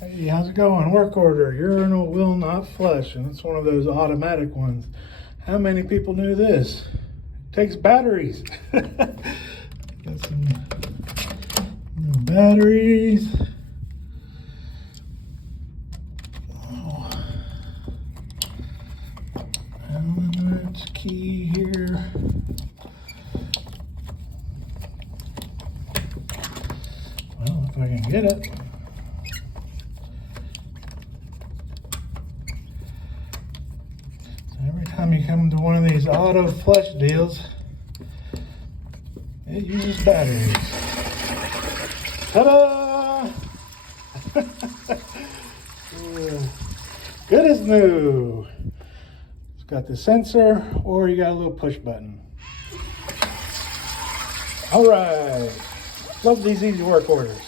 Hey, how's it going? Work order, urinal will not flush, and it's one of those automatic ones. How many people knew this? It takes batteries. Got some new batteries. Oh. It's key here. Well, if I can get it. Every time you come to one of these auto flush deals, it uses batteries. Ta-da! Good as new. It's got the sensor, or you got a little push button. All right. Love these easy work orders.